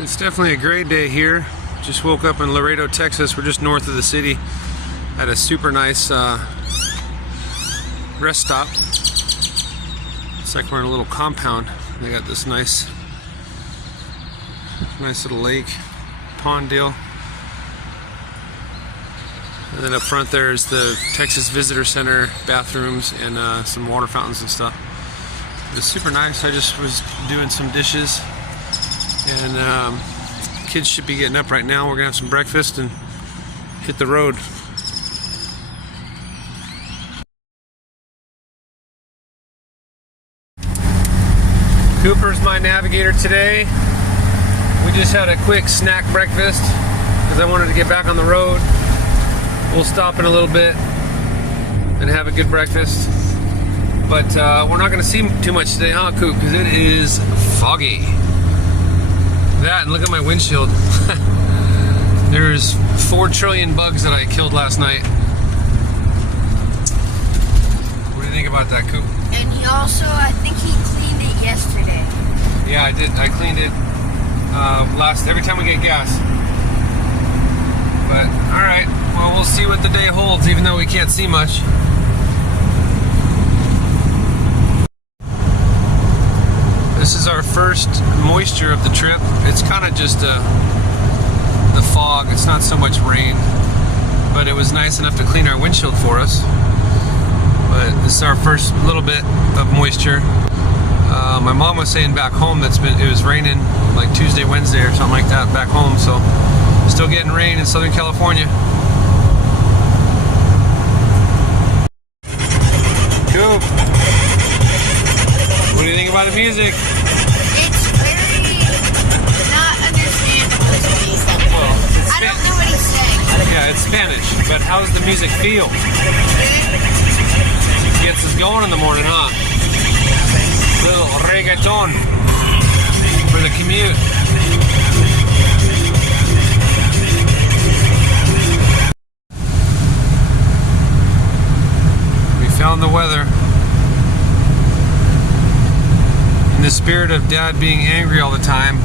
It's definitely a great day here. Just woke up in Laredo, Texas. We're just north of the city at a super nice rest stop. It's like we're in a little compound. They got this nice little lake, pond deal. And then up front there is the Texas Visitor Center, bathrooms, and some water fountains and stuff. It's super nice. I just was doing some dishes, and kids should be getting up right now. We're gonna have some breakfast and hit the road. Cooper's my navigator today. We just had a quick snack breakfast because I wanted to get back on the road. We'll stop in a little bit and have a good breakfast. But we're not going to see too much today, huh, Coop? Because it is foggy. That, and look at my windshield. There's 4 trillion bugs that I killed last night. What do you think about that, Coop? And he also, I think he cleaned it yesterday. Yeah, I did. I cleaned it every time we get gas. But, alright. Well, we'll see what the day holds, even though we can't see much. This is our first moisture of the trip. It's kind of just the fog. It's not so much rain, but it was nice enough to clean our windshield for us. But this is our first little bit of moisture. My mom was saying back home it was raining like Tuesday, Wednesday, or something like that back home. So still getting rain in Southern California. Cool. What do you think about the music? It's very not understandable to me. Well, I don't know what he's saying. Yeah, it's Spanish, but how does the music feel? Gets us going in the morning, huh? Little reggaeton for the commute. We found the weather. In the spirit of Dad being angry all the time,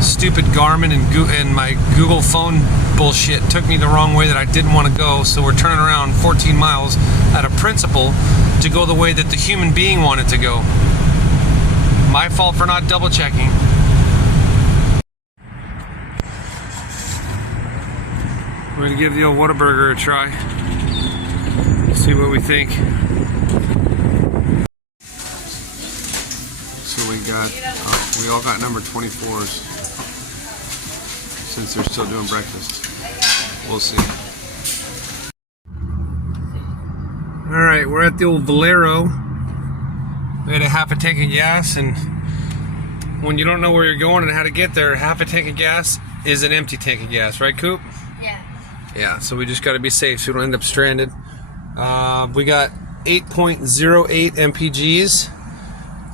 stupid Garmin and my Google phone bullshit took me the wrong way that I didn't want to go, so we're turning around 14 miles out of principle to go the way that the human being wanted to go. My fault for not double checking. We're gonna give the old Whataburger a try. See what we think. So we all got number 24s since they're still doing breakfast. We'll see. Alright, we're at the old Valero. We had a half a tank of gas, and when you don't know where you're going and how to get there, half a tank of gas is an empty tank of gas, right, Coop? Yeah. Yeah, so we just got to be safe so we don't end up stranded. We got 8.08 MPGs,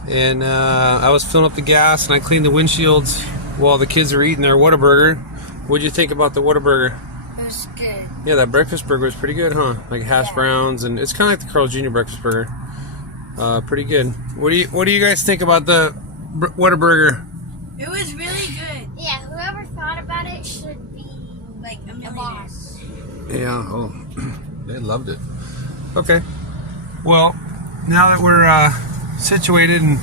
and I was filling up the gas and I cleaned the windshields while the kids were eating their Whataburger. What'd you think about the Whataburger? It was good. Yeah, that breakfast burger was pretty good, huh? Like hash browns, and it's kind of like the Carl's Jr. breakfast burger. Pretty good. What do you guys think about the Whataburger? It was really good. Yeah, whoever thought about it should be Like a a millionaire. boss. Yeah, oh, they loved it. Okay. Well, now that we're situated and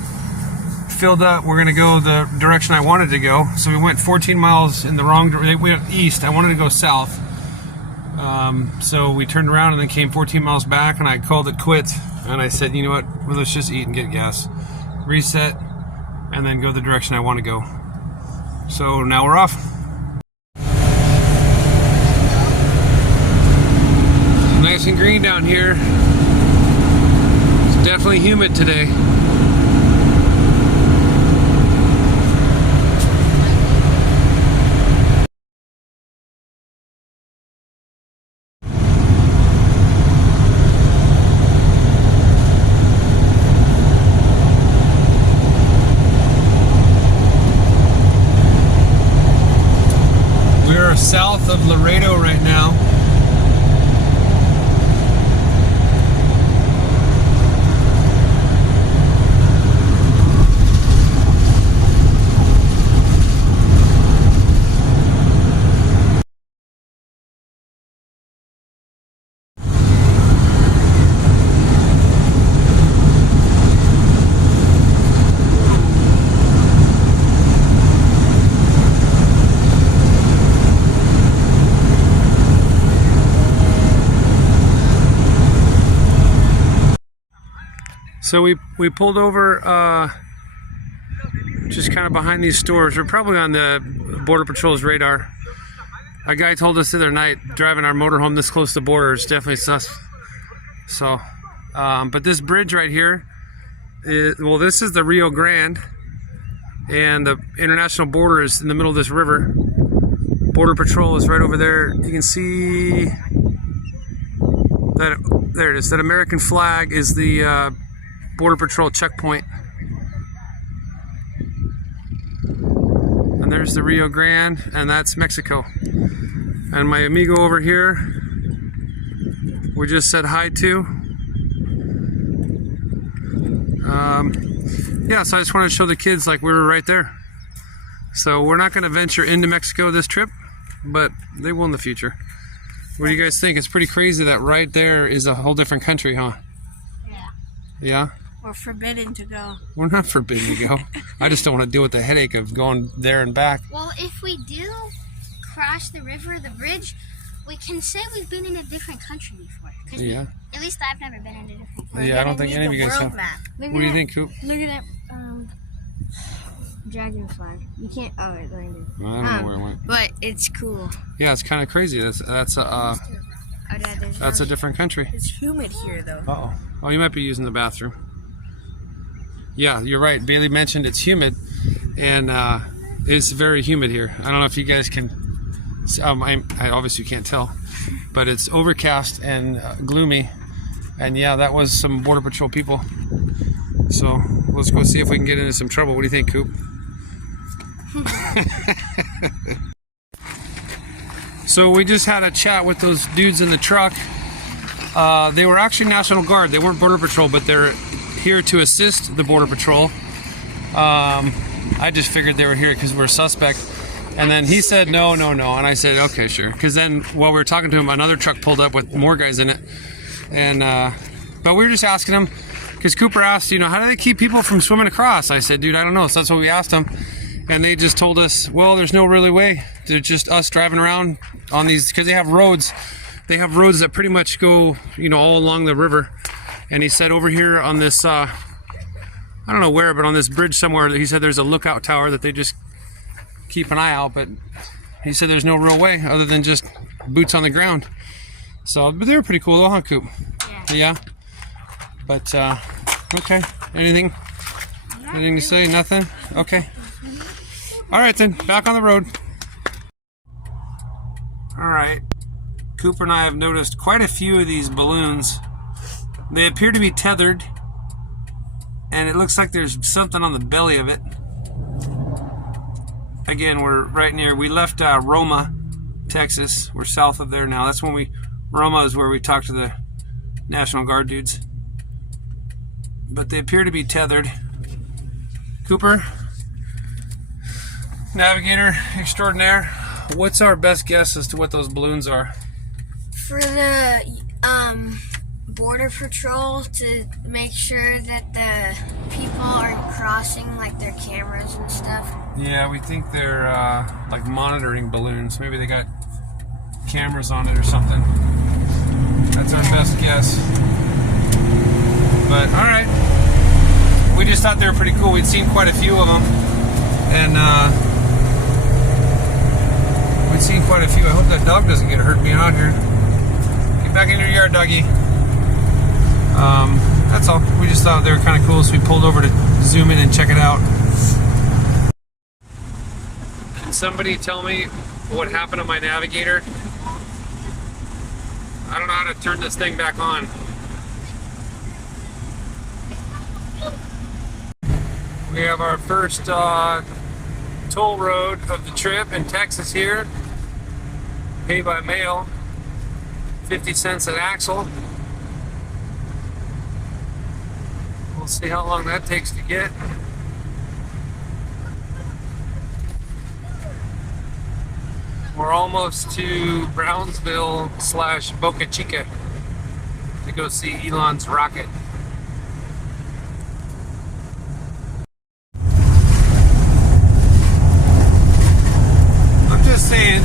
filled up, we're gonna go the direction I wanted to go. So we went 14 miles in the wrong direction. We went east. I wanted to go south. So we turned around and then came 14 miles back, and I called it quits. And I said, you know what? Well, let's just eat and get gas, reset, and then go the direction I want to go. So now we're off. Nice and green down here. It's definitely humid today. We're south of Laredo right now. So we pulled over just kind of behind these stores. We're probably on the Border Patrol's radar. A guy told us the other night, driving our motorhome this close to the border is definitely sus. So, but this bridge right here, well, this is the Rio Grande, and the international border is in the middle of this river. Border Patrol is right over there. You can see that, there it is. That American flag is the Border Patrol checkpoint. And there's the Rio Grande, and that's Mexico. And my amigo over here, we just said hi to. Yeah, so I just wanted to show the kids like we were right there. So we're not going to venture into Mexico this trip, but they will in the future. What do you guys think? It's pretty crazy that right there is a whole different country, huh? Yeah. Yeah? We're forbidden to go. We're not forbidden to go. I just don't want to deal with the headache of going there and back. Well, if we do cross the river, the bridge, we can say we've been in a different country before. 'Cause Yeah. at least I've never been in a different country. Yeah, I don't think any of you guys have. Map. What do you think, Coop? Look at that dragon flag. You can't. Oh, it landed. I don't know where it went. But it's cool. Yeah, it's kind of crazy. That's a different country. It's humid here, though. Uh-oh. Oh, you might be using the bathroom. Yeah, you're right. Bailey mentioned it's humid, and it's very humid here. I don't know if you guys can. I obviously can't tell, but it's overcast and gloomy. And yeah, that was some Border Patrol people. So let's go see if we can get into some trouble. What do you think, Coop? So we just had a chat with those dudes in the truck. They were actually National Guard. They weren't Border Patrol, but they're here to assist the Border Patrol. I just figured they were here because we're a suspect. And then he said, no. And I said, okay, sure. Because then while we were talking to him, another truck pulled up with more guys in it. And but we were just asking him, because Cooper asked, how do they keep people from swimming across? I said, dude, I don't know. So that's what we asked them. And they just told us, well, there's no really way. They're just us driving around on these, because they have roads. They have roads that pretty much go, all along the river. And he said over here on this, I don't know where, but on this bridge somewhere, he said there's a lookout tower that they just keep an eye out. But he said there's no real way other than just boots on the ground. So, but they were pretty cool though, huh, Coop? Yeah. But, okay. Anything to say? Nothing? Okay. All right then, back on the road. All right. Cooper and I have noticed quite a few of these balloons. They appear to be tethered, and it looks like there's something on the belly of it. Again, we're right near, we left Roma, Texas. We're south of there now. That's when Roma is where we talked to the National Guard dudes. But they appear to be tethered. Cooper, navigator extraordinaire, what's our best guess as to what those balloons are? For the Border Patrol to make sure that the people aren't crossing, like their cameras and stuff. Yeah, we think they're like monitoring balloons. Maybe they got cameras on it or something. That's our best guess. But all right, we just thought they were pretty cool. We'd seen quite a few of them, and we'd seen quite a few. I hope that dog doesn't get hurt being out here. Get back in your yard, doggy. That's all. We just thought they were kind of cool, so we pulled over to zoom in and check it out. Can somebody tell me what happened to my navigator? I don't know how to turn this thing back on. We have our first toll road of the trip in Texas here. Pay by mail. 50 cents an axle. We'll see how long that takes to get. We're almost to Brownsville / Boca Chica to go see Elon's rocket. I'm just saying,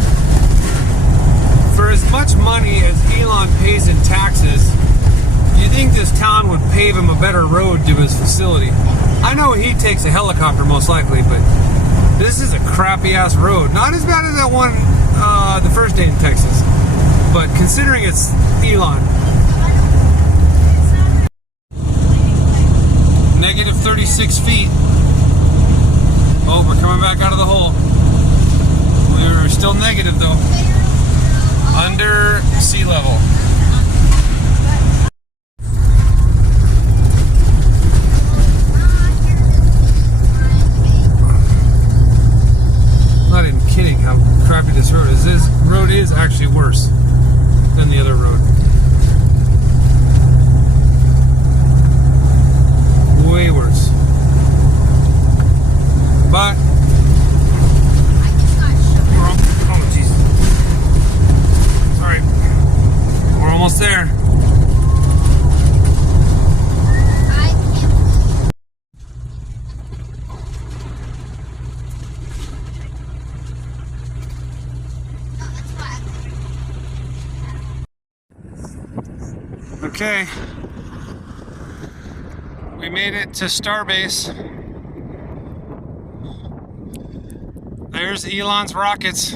for as much money as Elon pays in taxes, you think this town would pay gave him a better road to his facility. I know he takes a helicopter most likely, but this is a crappy ass road. Not as bad as that one the first day in Texas, but considering it's Elon. Negative 36 feet. Oh, we're coming back out of the hole. We're still negative though. Under sea level. Not even kidding how crappy this road is. This road is actually worse than the other road. Way worse. But oh Jesus. Sorry. We're almost there. Okay, we made it to Starbase. There's Elon's rockets.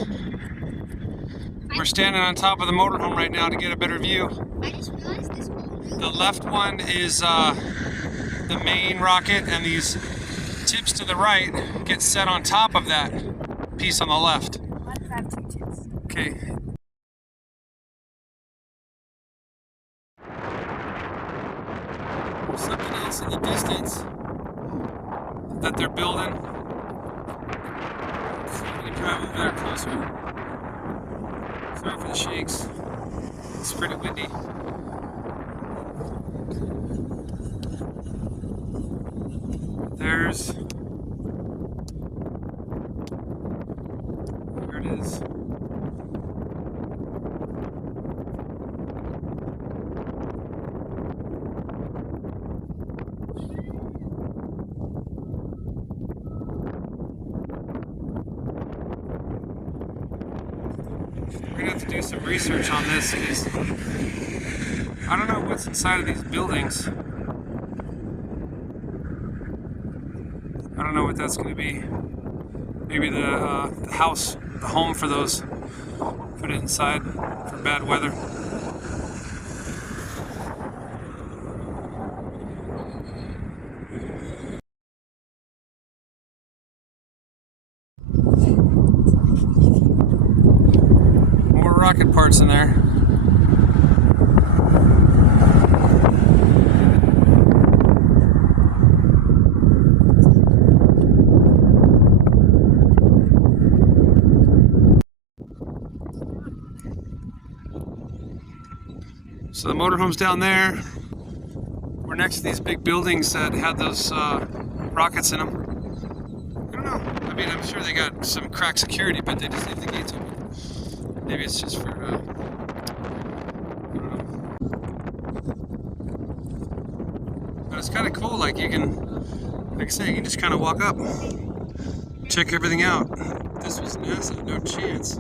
We're standing on top of the motorhome right now to get a better view. I just realized this one. The left one is the main rocket, and these tips to the right get set on top of that piece on the left. Okay. Something else in the distance that they're building. So I'm going to drive over there closer. Sorry for the shakes. It's pretty windy. There's... There it is. We're gonna have to do some research on this because I don't know what's inside of these buildings. I don't know what that's gonna be. Maybe the house, the home for those. Put it inside for bad weather. Rocket parts in there. So the motorhome's down there. We're next to these big buildings that had those rockets in them. I don't know. I mean, I'm sure they got some crack security, but they just leave the gates open. Maybe it's just for, I don't know. But it's kind of cool, like you can, like I say, you can just kind of walk up, check everything out. If this was NASA, no chance.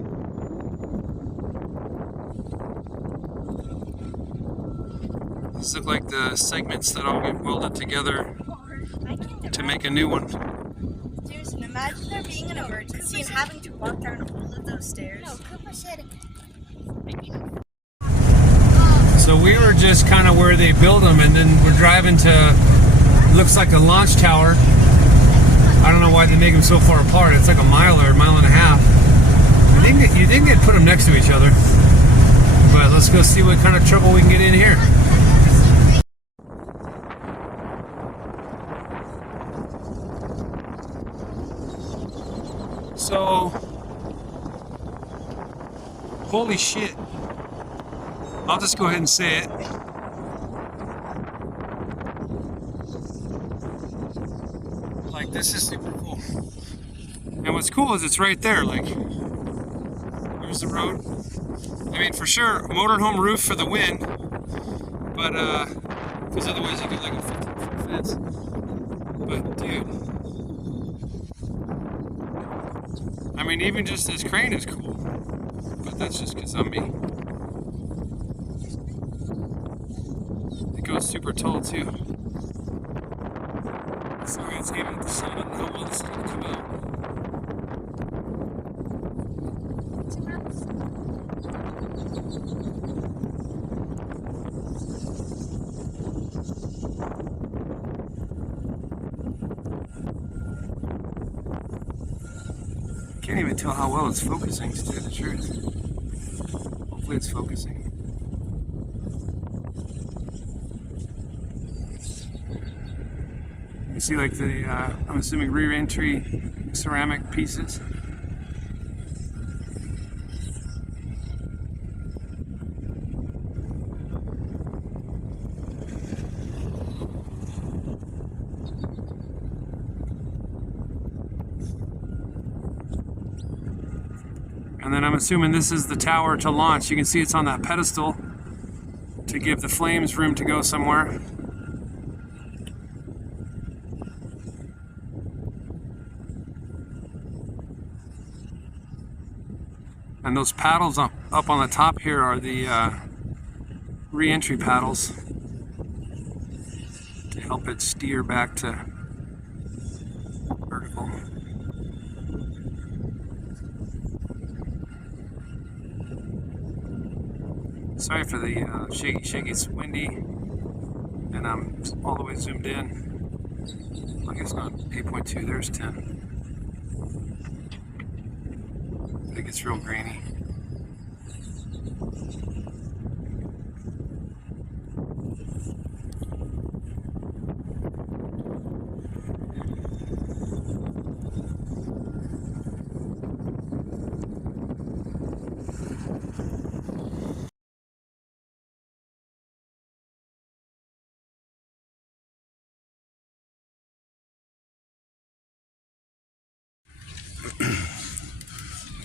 These look like the segments that all get welded together to make a new one. Seriously, imagine there being an emergency and having to walk down all of those stairs. No, Cooper said. So we were just kind of where they build them, and then we're driving to, looks like a launch tower. I don't know why they make them so far apart. It's like a mile or a mile and a half. You think they'd put them next to each other. But let's go see what kind of trouble we can get in here. So, holy shit. I'll just go ahead and say it. Like, this is super cool. And what's cool is it's right there, like, there's the road. I mean, for sure, motorhome roof for the wind, but, because otherwise you get like a 15-foot fence. But, dude, I mean, even just this crane is cool, but that's just because I'm me. It goes super tall, too. Sorry, it's aiming at the sun. I don't know how well this is going to come out. Can't even tell how well it's focusing, to tell you the truth. Hopefully it's focusing. You see like the, I'm assuming re-entry ceramic pieces. And then I'm assuming this is the tower to launch. You can see it's on that pedestal to give the flames room to go somewhere. And those paddles up on the top here are the re-entry paddles to help it steer back to vertical. Sorry for the shaky. It's windy, and I'm all the way zoomed in. I guess not 8.2. There's 10. I think it's real grainy.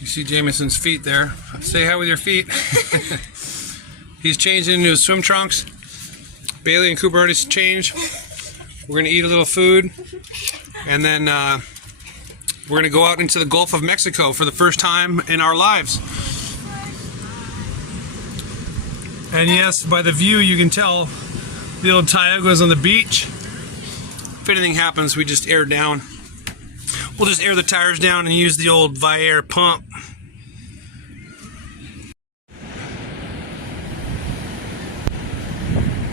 You see Jameson's feet there. Say hi with your feet. He's changed into his swim trunks. Bailey and Cooper already changed. We're going to eat a little food. And then we're going to go out into the Gulf of Mexico for the first time in our lives. And yes, by the view you can tell the old Tioga's on the beach. If anything happens, we just air down. We'll just air the tires down and use the old Viair pump.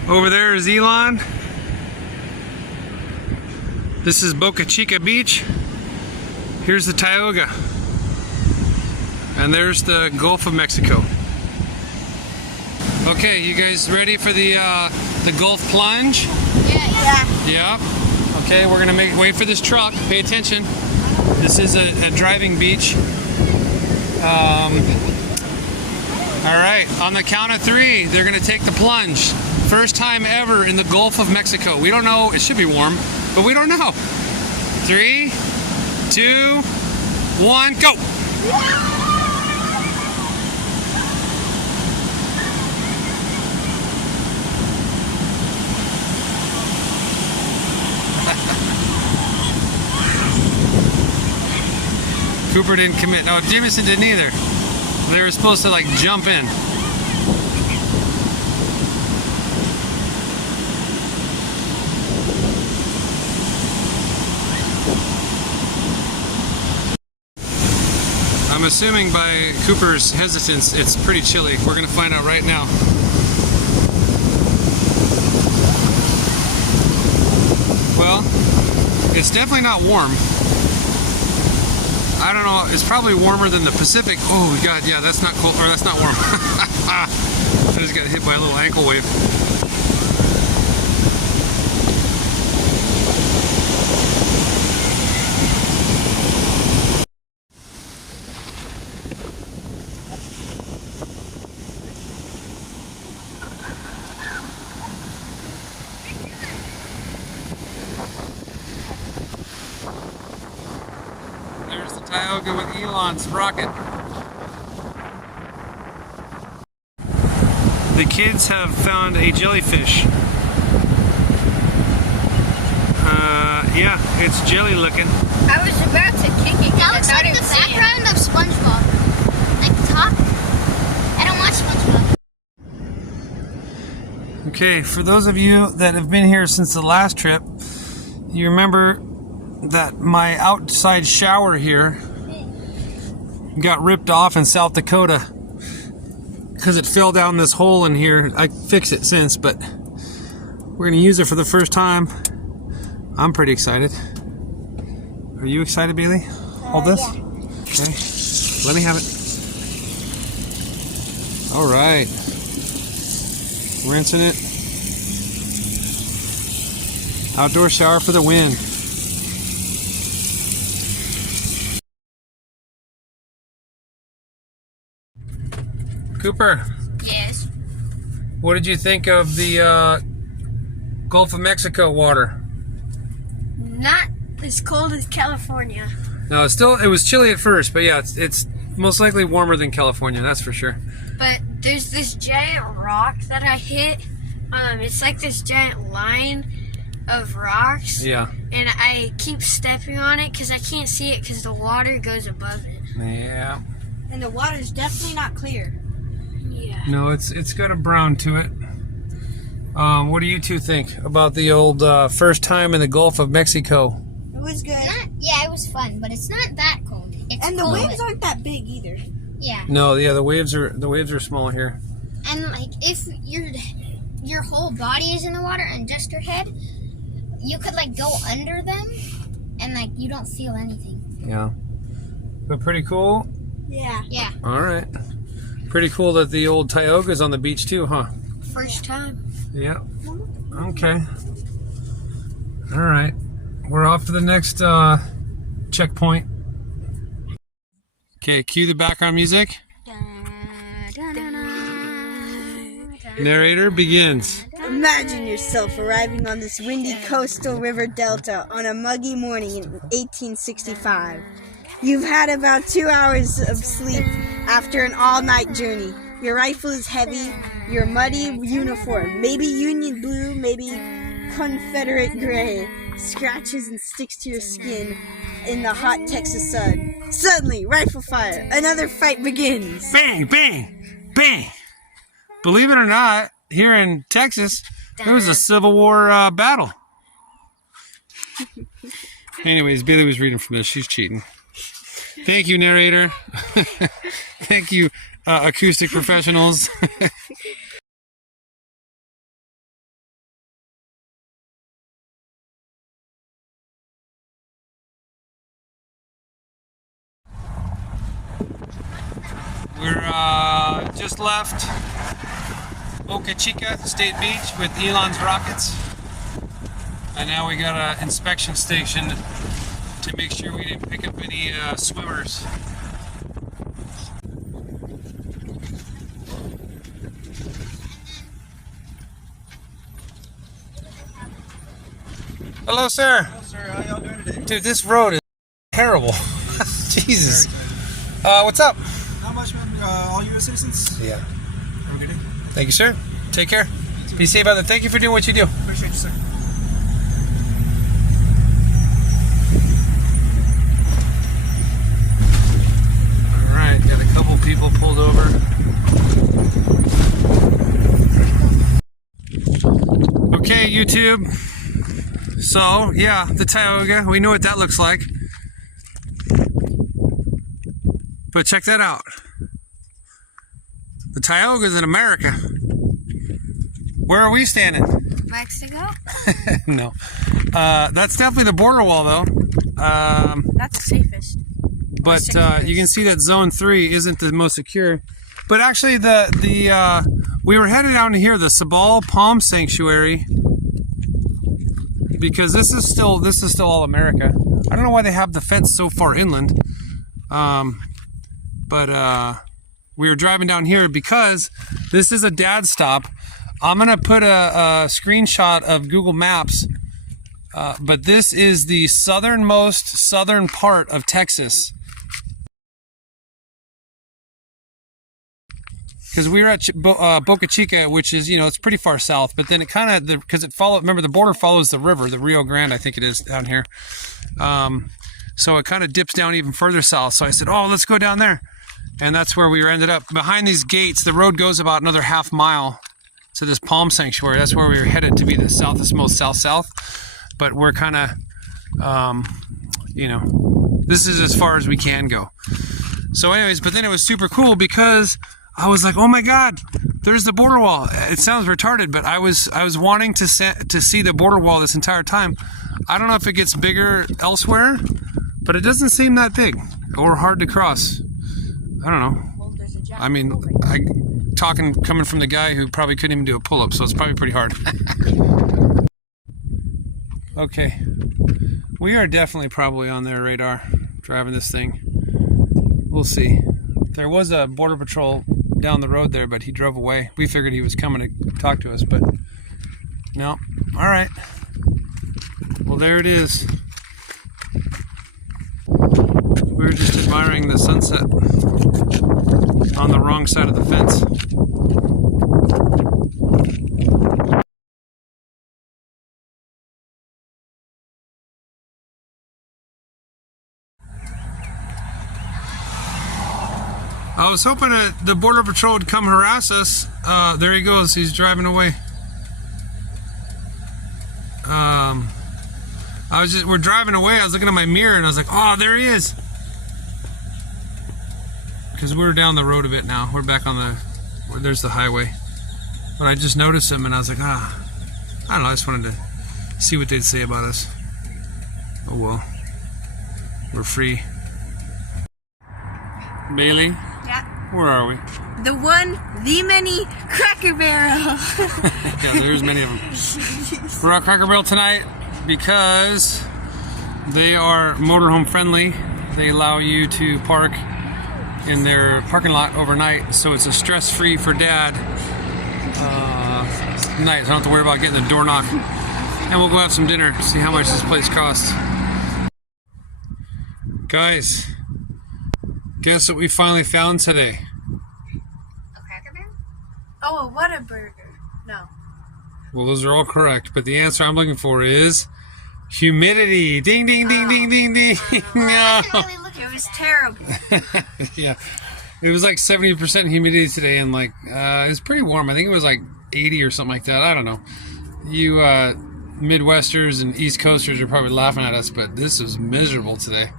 Over there is Elon. This is Boca Chica Beach. Here's the Tioga. And there's the Gulf of Mexico. Okay, you guys ready for the Gulf plunge? Yeah. Yeah. Okay, we're gonna wait for this truck. Pay attention. This is a driving beach. All right, on the count of 3, they're gonna take the plunge. First time ever in the Gulf of Mexico. We don't know, it should be warm, but we don't know. 3, 2, 1, go! Cooper didn't commit. No, Jameson didn't either. They were supposed to like jump in. I'm assuming by Cooper's hesitance, it's pretty chilly. We're gonna find out right now. Well, it's definitely not warm. I don't know, it's probably warmer than the Pacific. Oh God, yeah, that's not cold, or that's not warm. I just got hit by a little ankle wave. Tioga with Elon's rocket. The kids have found a jellyfish. Yeah, it's jelly looking. I was about to kick it. That looks like the background of SpongeBob. Like the top. I don't watch SpongeBob. Okay, for those of you that have been here since the last trip, you remember that my outside shower here got ripped off in South Dakota because it fell down this hole in here. I fixed it since, but we're going to use it for the first time. I'm pretty excited. Are you excited, Bailey? Hold this. Yeah. Okay. Let me have it. All right. Rinsing it. Outdoor shower for the win. Cooper, Yes. what did you think of the Gulf of Mexico water? Not as cold as California. No, it was chilly at first, but yeah, it's most likely warmer than California, that's for sure. But there's this giant rock that I hit. It's like this giant line of rocks. Yeah. And I keep stepping on it because I can't see it because the water goes above it. Yeah. And the water's definitely not clear. Yeah. No, it's got a brown to it. What do you two think about the old first time in the Gulf of Mexico? It was good. Yeah, it was fun, but it's not that cold. It's And the cold. waves aren't that big either. Yeah, No, yeah, the waves are small here. and like if your whole body is in the water and just your head, you could like go under them, and like you don't feel anything. Yeah. But pretty cool. Yeah. Yeah, All right. Pretty cool that the old Tioga's on the beach too, huh? First time. Yeah. Okay. All right. We're off to the next checkpoint. Okay, cue the background music. Narrator begins. Imagine yourself arriving on this windy coastal river delta on a muggy morning in 1865. You've had about 2 hours of sleep after an all-night journey. Your rifle is heavy, your muddy uniform, maybe Union blue, maybe Confederate gray, scratches and sticks to your skin in the hot Texas sun. Suddenly, rifle fire, another fight begins. Bang, bang, bang. Believe it or not, here in Texas, there was a Civil War battle. Anyways, Bailey was reading from this. She's cheating. Thank you, narrator. Thank you, acoustic professionals. We're just left Boca Chica State Beach with Elon's Rockets. And now we got an inspection station to make sure we didn't pick up any swimmers. Hello, sir. Hello, sir. How y'all doing today? Dude, this road is terrible. Jesus. What's up? Not much, man. All U.S. citizens. Yeah. Have a good day. Thank you, sir. Take care. Be safe out there. Thank you for doing what you do. Appreciate you, sir. All right, got a couple people pulled over. Okay, YouTube. So, yeah, the Tioga. We know what that looks like. But check that out. The Tioga's in America. Where are we standing? Mexico? No. That's definitely the border wall, though. That's the safest. But you can see that Zone 3 isn't the most secure. But actually, we were headed down to here, the Sabal Palm Sanctuary, because this is still all America. I don't know why they have the fence so far inland. But we were driving down here because this is a dad stop. I'm gonna put a screenshot of Google Maps, but this is the southernmost southern part of Texas. Because we were at Boca Chica, which is, it's pretty far south, but then it kind of, because remember the border follows the river, the Rio Grande, I think it is down here. So it kind of dips down even further south. So I said, oh, let's go down there. And that's where we ended up. Behind these gates, the road goes about another half mile to this palm sanctuary. That's where we were headed to be the most south-south. but we're kind of, this is as far as we can go. So anyways, but then it was super cool because I was like, oh my God, there's the border wall. It sounds retarded, but I was wanting to see the border wall this entire time. I don't know if it gets bigger elsewhere, but it doesn't seem that big or hard to cross. I don't know. I mean, coming from the guy who probably couldn't even do a pull-up, so it's probably pretty hard. Okay, we are definitely probably on their radar driving this thing. We'll see. There was a border patrol down the road there, but he drove away. We figured he was coming to talk to us, but no. All right. Well, there it is. We're just admiring the sunset on the wrong side of the fence. I was hoping that the border patrol would come harass us. There he goes. He's driving away. We're driving away. I was looking at my mirror and I was like, oh, there he is. Because we're down the road a bit now. We're back on there's the highway. But I just noticed him and I was like, I don't know. I just wanted to see what they'd say about us. Oh well. We're free. Bailey? Yeah. Where are we? The one, the many Cracker Barrel. Yeah, there's many of them. We're at Cracker Barrel tonight because they are motorhome friendly. They allow you to park in their parking lot overnight, so it's a stress-free for Dad night. So I don't have to worry about getting the door knocked. And we'll go have some dinner, see how much this place costs. Guys, guess what we finally found today? A Cracker Barrel? Oh, a Whataburger. No. Well, those are all correct, but the answer I'm looking for is humidity. Ding, ding, ding, ding, ding, ding. No. It was terrible. Yeah, it was like 70% humidity today, and like it was pretty warm. I think it was like 80 or something like that. I don't know. You Midwesters and East Coasters are probably laughing at us, but this was miserable today.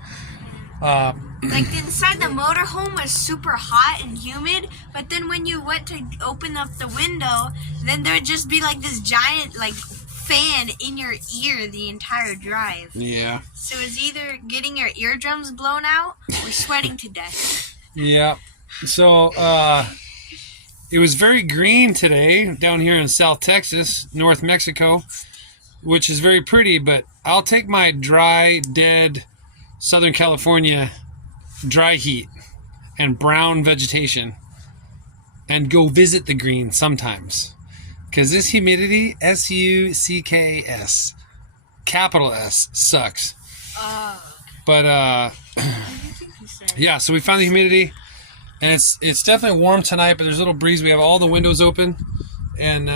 Like inside the motorhome was super hot and humid, but then when you went to open up the window, then there would just be like this giant like fan in your ear the entire drive. Yeah. So it's either getting your eardrums blown out or sweating to death. Yeah. So it was very green today down here in South Texas, North Mexico, which is very pretty, but I'll take my dry, dead Southern California dry heat and brown vegetation and go visit the green sometimes. Because this humidity, S-U-C-K-S, capital S, sucks. But, yeah, so we found the humidity. And it's definitely warm tonight, but there's a little breeze. We have all the windows open. And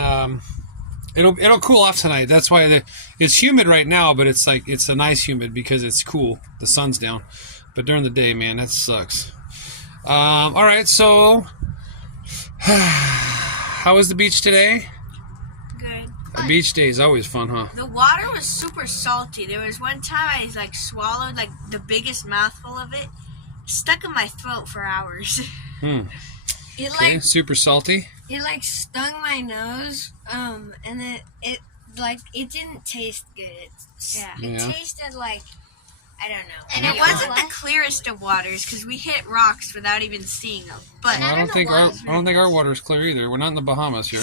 it'll cool off tonight. That's why it's humid right now, but it's a nice humid because it's cool. The sun's down. But during the day, man, that sucks. All right, so how was the beach today? Good. A beach day is always fun, huh? The water was super salty. There was one time I like swallowed like the biggest mouthful of it. Stuck in my throat for hours. It like super salty. it like stung my nose, and it didn't taste good. It tasted like, I don't know. And it wasn't the clearest of waters because we hit rocks without even seeing them. But I don't think our water is clear either. We're not in the Bahamas here.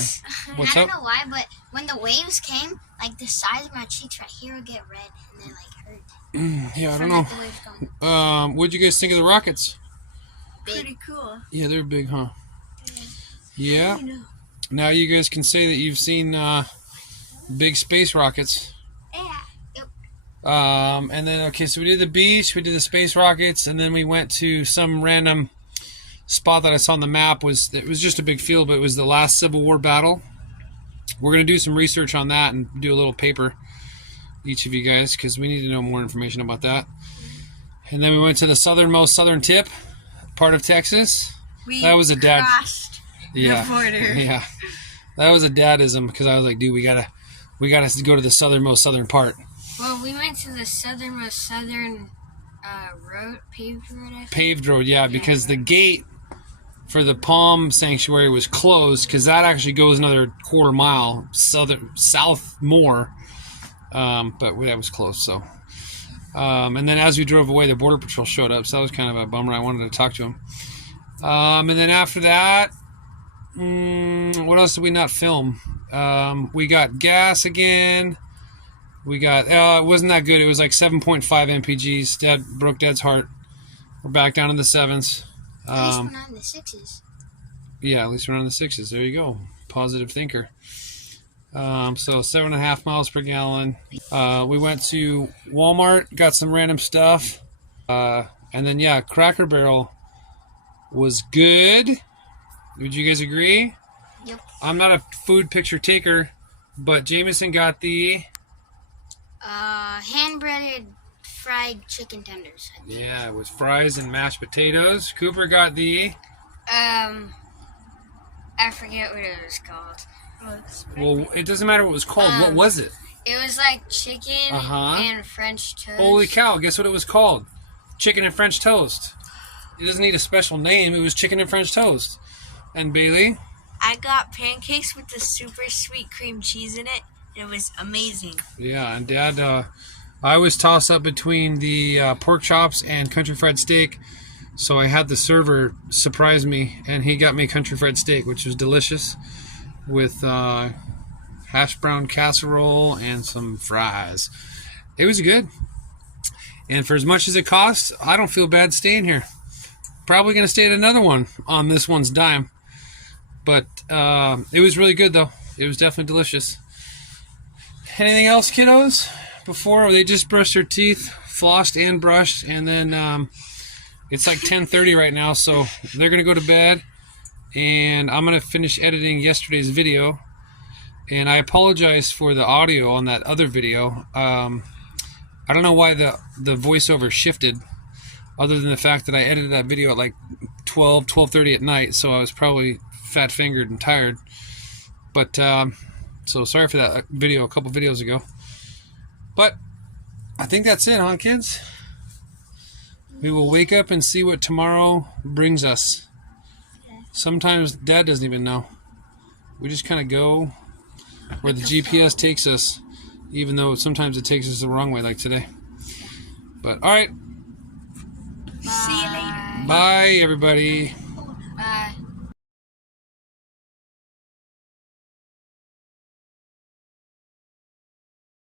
What's I up? don't know why, but when the waves came, like the sides of my cheeks right here would get red and then like hurt. Yeah, I don't From, know. like, the waves going. What'd you guys think of the rockets? pretty cool. Yeah, they're big, huh? Yeah. Now you guys can say that you've seen big space rockets. Yeah. Yep. And then, okay, so we did the beach, we did the space rockets, and then we went to some random spot that I saw on the map. It was just a big field, but it was the last Civil War battle. We're going to do some research on that and do a little paper, each of you guys, because we need to know more information about that. And then we went to the southernmost southern tip part of Texas. That was a dad. Crossed Yeah. the border. Yeah. That was a dadism because I was like, dude, we gotta go to the southernmost southern part. We went to the southernmost road, paved road. I think. Paved road, yeah, because the gate for the Palm Sanctuary was closed because that actually goes another quarter mile south more, but that was closed. So, and then as we drove away, the Border Patrol showed up, so that was kind of a bummer. I wanted to talk to him. And then after that, what else did we not film? We got gas again. We got it wasn't that good. It was like 7.5 mpgs. Dad broke Dad's heart. We're back down in the 7s. At least we're not in the 6s. Yeah, at least we're on the 6s. There you go. Positive thinker. So 7.5 miles per gallon. We went to Walmart, got some random stuff. And then, yeah, Cracker Barrel was good. Would you guys agree? Yep. I'm not a food picture taker, but Jameson got the... hand-breaded fried chicken tenders. Yeah, with fries and mashed potatoes. Cooper got the... I forget what it was called. Well, it doesn't matter what it was called. What was it? It was like chicken and French toast. Holy cow, guess what it was called? Chicken and French toast. It doesn't need a special name. It was chicken and French toast. And Bailey? I got pancakes with the super sweet cream cheese in it. It was amazing. Yeah, and Dad, I always toss up between the pork chops and country fried steak. So I had the server surprise me, and he got me country fried steak, which was delicious, with hash brown casserole and some fries. It was good. And for as much as it costs, I don't feel bad staying here. Probably going to stay at another one on this one's dime. But it was really good, though. It was definitely delicious. Anything else, kiddos? Before they just brushed their teeth, flossed and brushed, and then it's like 10:30 right now, so they're gonna go to bed, and I'm gonna finish editing yesterday's video. And I apologize for the audio on that other video. I don't know why the voiceover shifted, other than the fact that I edited that video at like 12:30 at night, so I was probably fat-fingered and tired. But so sorry for that video a couple videos ago. But I think that's it, huh, kids? We will wake up and see what tomorrow brings us. Sometimes Dad doesn't even know. We just kind of go where the GPS takes us, even though sometimes it takes us the wrong way, like today. But all right. See you later. Bye, everybody.